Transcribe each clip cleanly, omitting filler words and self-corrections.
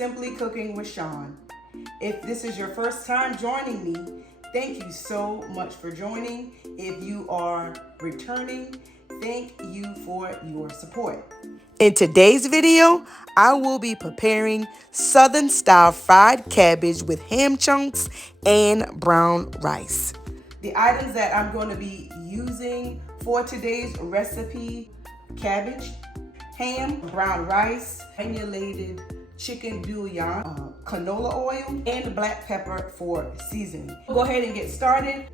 Simply Cooking with Shawn. If this is your first time joining me, thank you so much for joining. If you are returning, thank you for your support. In today's video, I will be preparing Southern style fried cabbage with ham chunks and brown rice. The items that I'm going to be using for today's recipe: cabbage, ham, brown rice, granulated chicken bouillon, canola oil, and black pepper for seasoning. We'll go ahead and get started,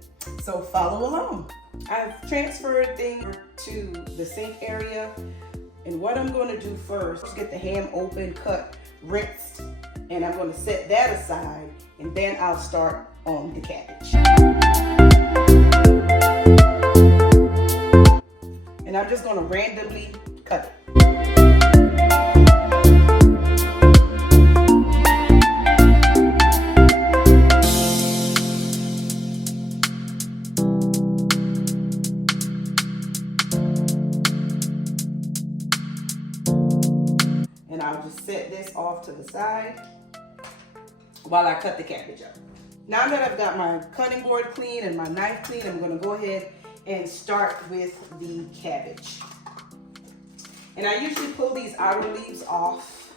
so follow along. I've transferred things to the sink area, and what I'm going to do first is get the ham open, cut, rinsed, and I'm going to set that aside, and then I'll start on the cabbage. And I'm just going to randomly cut it. And I'll just set this off to the side while I cut the cabbage up. Now that I've got my cutting board clean and my knife clean, I'm going to go ahead and start with the cabbage. And I usually pull these outer leaves off.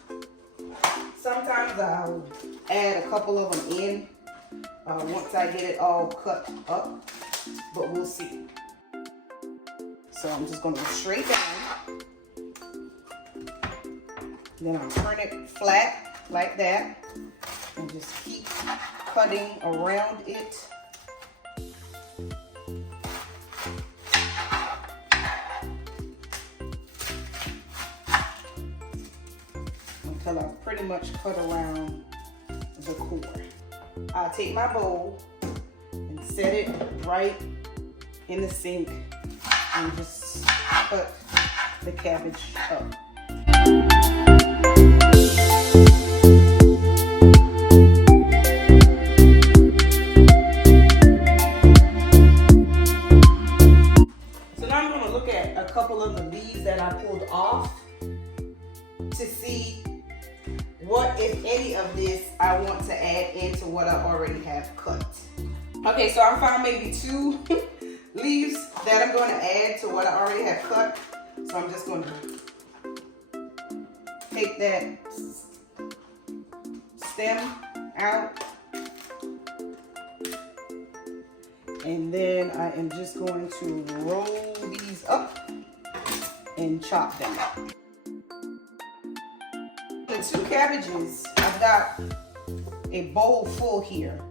Sometimes I'll add a couple of them in once I get it all cut up, but we'll see. So I'm just going to go straight down. Then I'll turn it flat like that and just keep cutting around it. Until I've pretty much cut around the core. I'll take my bowl and set it right in the sink and just cut the cabbage up. So now I'm going to look at a couple of the leaves that I pulled off to see what, if any, of this I want to add into what I already have cut. Okay, so I found maybe 2 leaves that I'm going to add to what I already have cut. So I'm just going to take that stem out, and then I am just going to roll these up and chop them up. The 2 cabbages, I've got a bowl full here.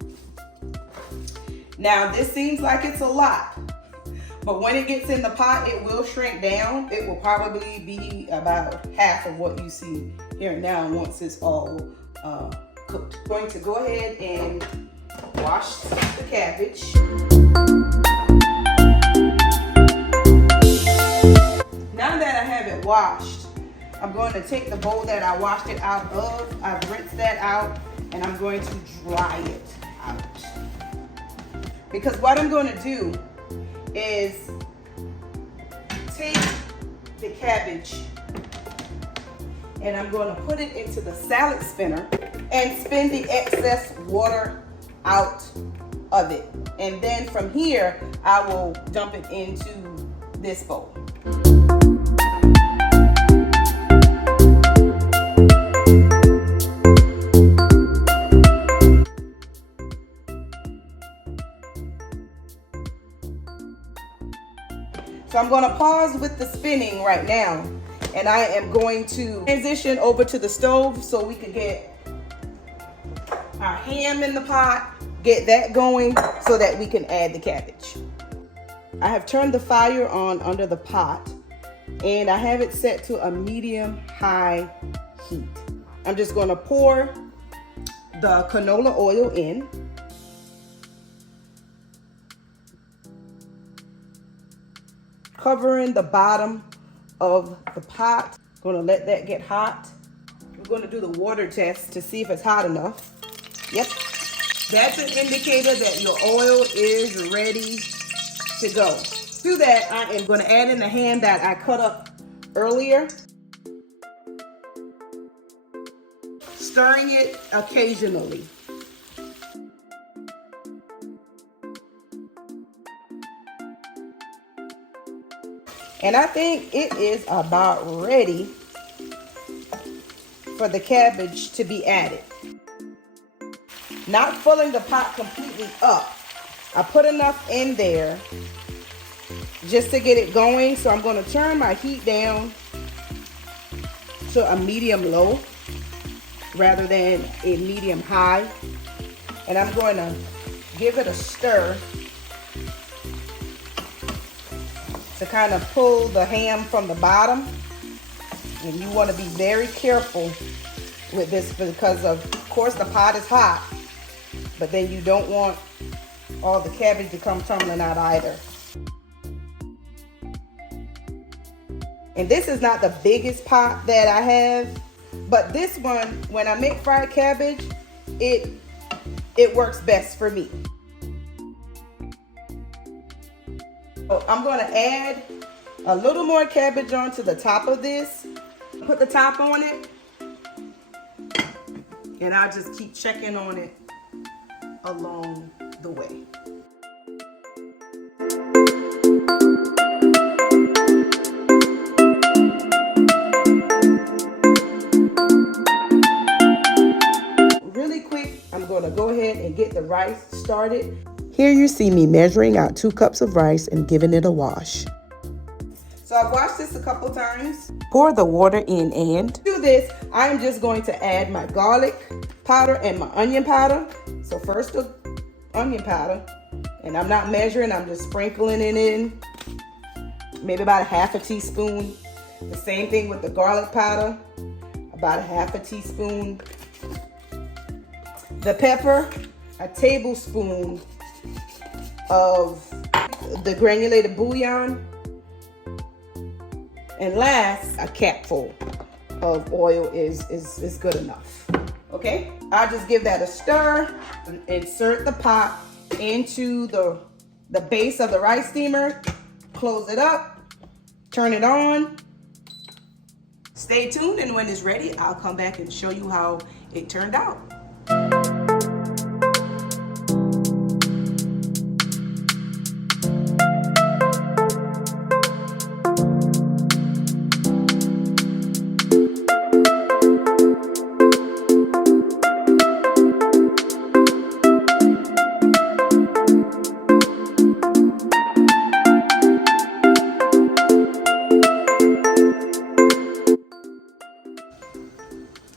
Now this seems like it's a lot, but when it gets in the pot, it will shrink down. It will probably be about half of what you see here now once it's all cooked. I'm going to go ahead and wash the cabbage. Now that I have it washed, I'm going to take the bowl that I washed it out of. I've rinsed that out, and I'm going to dry it out. Because what I'm going to do is take the cabbage and I'm going to put it into the salad spinner and spin the excess water out of it. And then from here, I will dump it into this bowl. So I'm going to pause with the spinning right now, and I am going to transition over to the stove so we can get our ham in the pot, get that going so that we can add the cabbage. I have turned the fire on under the pot, and I have it set to a medium-high heat. I'm just going to pour the canola oil in. Covering the bottom of the pot. Going to let that get hot. We're going to do the water test to see if it's hot enough. Yep. That's an indicator that your oil is ready to go. To that, I am going to add in the ham that I cut up earlier. stirring it occasionally. And I think it is about ready for the cabbage to be added. Not filling the pot completely up. I put enough in there just to get it going. So I'm going to turn my heat down to a medium low rather than a medium high. And I'm going to give it a stir to kind of pull the ham from the bottom. And you want to be very careful with this because of course the pot is hot, but then you don't want all the cabbage to come tumbling out either. And this is not the biggest pot that I have, but this one, when I make fried cabbage, it works best for me. So I'm going to add a little more cabbage onto the top of this. Put the top on it, and I'll just keep checking on it along the way. Really quick, I'm going to go ahead and get the rice started. Here you see me measuring out 2 cups of rice and giving it a wash. So I've washed this a couple times. Pour the water in and to this, I'm just going to add my garlic powder and my onion powder. So first the onion powder, and I'm not measuring, I'm just sprinkling it in. Maybe about a half a teaspoon. The same thing with the garlic powder, about a half a teaspoon. The pepper, a tablespoon of the granulated bouillon. And last, a capful of oil is good enough. Okay, I'll just give that a stir. Insert the pot into the base of the rice steamer. Close it up. Turn it on. Stay tuned, and when it's ready, I'll come back and show you how it turned out.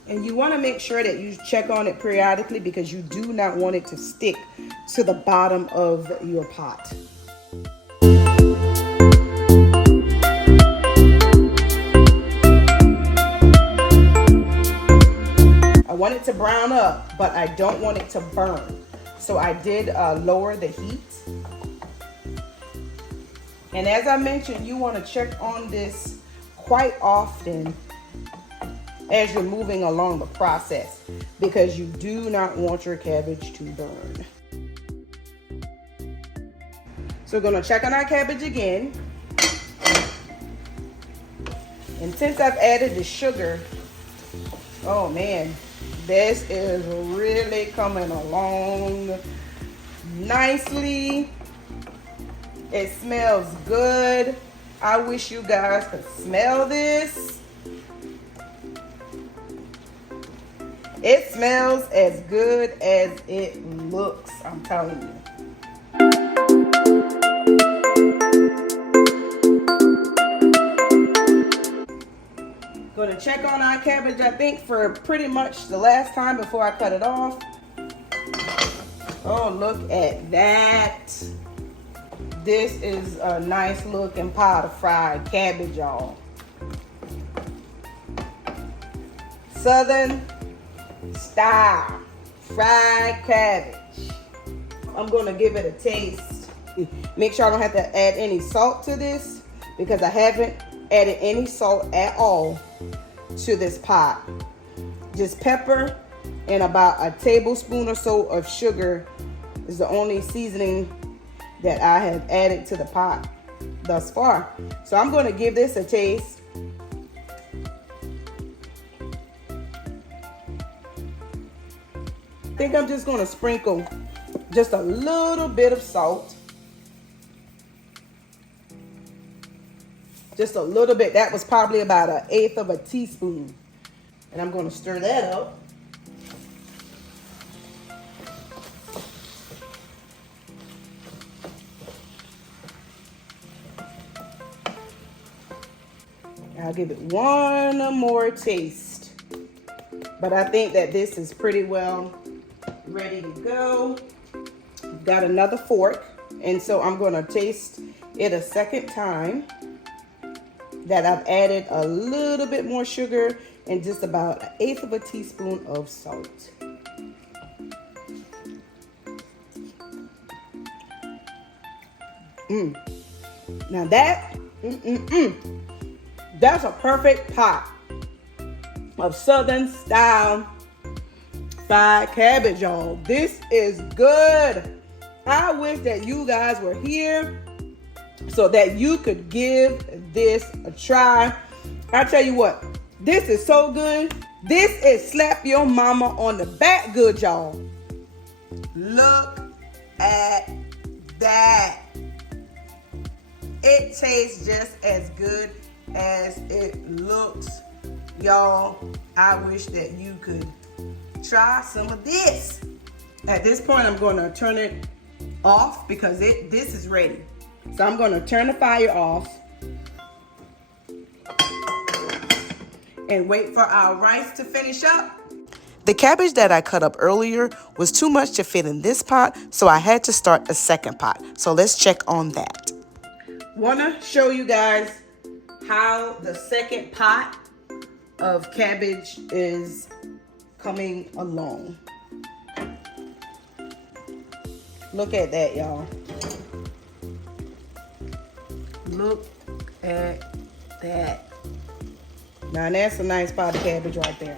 And you want to make sure that you check on it periodically because you do not want it to stick to the bottom of your pot. I want it to brown up, but I don't want it to burn. So I did lower the heat. And as I mentioned, you want to check on this quite often as you're moving along the process because you do not want your cabbage to burn. So we're going to check on our cabbage again. And since I've added the sugar, oh man, this is really coming along nicely. It smells good. I wish you guys could smell this. It smells as good as it looks, I'm telling you. Going to check on our cabbage, I think, for pretty much the last time before I cut it off. Oh, look at that. This is a nice looking pot of fried cabbage, y'all. Southern style fried cabbage. I'm going to give it a taste. Make sure I don't have to add any salt to this because I haven't added any salt at all to this pot. Just pepper and about a tablespoon or so of sugar is the only seasoning that I have added to the pot thus far. So I'm going to give this a taste. think I'm just gonna sprinkle just a little bit of salt. Just a little bit. That was probably about 1/8 of a teaspoon. And I'm gonna stir that up. I'll give it one more taste. But I think that this is pretty well ready to go. Got another fork, and so I'm going to taste it a second time. That I've added a little bit more sugar and just about 1/8 of a teaspoon of salt. Now that's a perfect pot of Southern style fried cabbage, y'all. This is good. I wish that you guys were here so that you could give this a try. I tell you what, this is so good. This is slap your mama on the back good, y'all. Look at that. It tastes just as good as it looks. Y'all, I wish that you could try some of this. At this point, I'm going to turn it off because this is ready. So I'm going to turn the fire off and wait for our rice to finish up. The cabbage that I cut up earlier was too much to fit in this pot, so I had to start a second pot. So let's check on that. Want to show you guys how the second pot of cabbage is coming along. Look at that, y'all. Look at that. Now that's a nice pot of cabbage right there.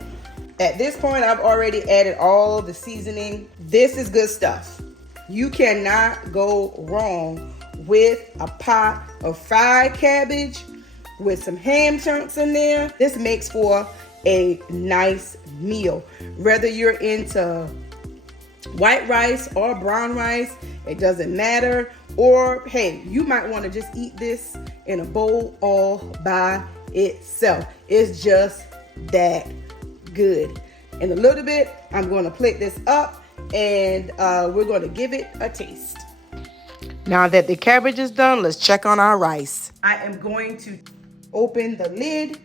At this point, I've already added all the seasoning. This is good stuff. You cannot go wrong with a pot of fried cabbage with some ham chunks in there. This makes for a nice meal. Whether you're into white rice or brown rice, it doesn't matter. Or hey, you might want to just eat this in a bowl all by itself. It's just that good. In a little bit, I'm going to plate this up and we're going to give it a taste. Now that the cabbage is done, let's check on our rice. I am going to open the lid.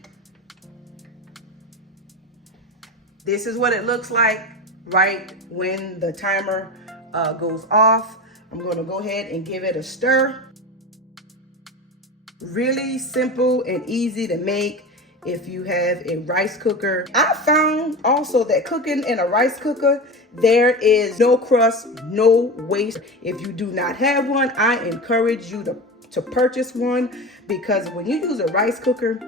This is what it looks like right when the timer goes off. I'm going to go ahead and give it a stir. Really simple and easy to make if you have a rice cooker. I found also that cooking in a rice cooker, there is no crust, no waste. If you do not have one, I encourage you to purchase one, because when you use a rice cooker,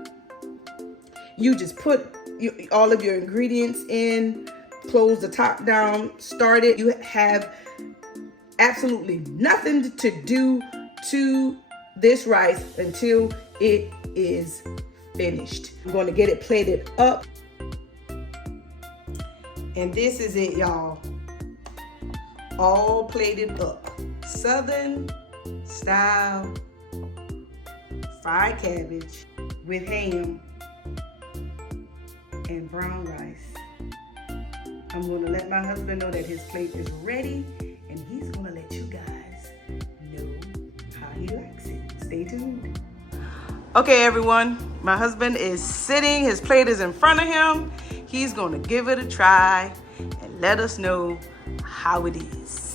you just put all of your ingredients in, close the top down, start it. You have absolutely nothing to do to this rice until it is finished. I'm going to get it plated up. And this is it, y'all. All plated up. Southern style fried cabbage with ham and brown rice. I'm going to let my husband know that his plate is ready, and he's going to let you guys know how he likes it. Stay tuned. Okay, everyone, my husband is sitting. His plate is in front of him. He's going to give it a try and let us know how it is.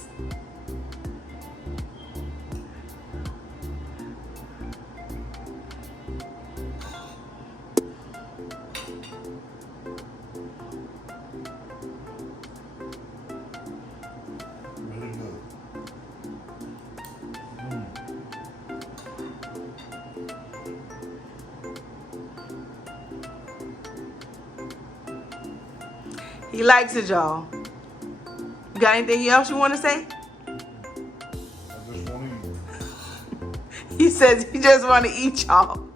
He likes it, y'all. You got anything else you want to say? I just want to eat. He says he just want to eat, y'all.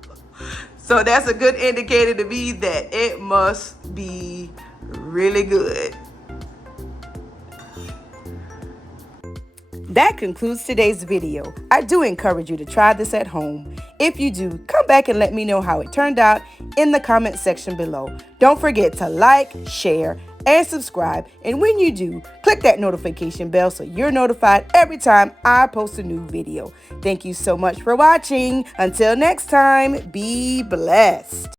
So that's a good indicator to me that it must be really good. That concludes today's video. I do encourage you to try this at home. If you do, come back and let me know how it turned out in the comment section below. Don't forget to like, share, and subscribe. And when you do, click that notification bell so you're notified every time I post a new video. Thank you so much for watching. Until next time, be blessed.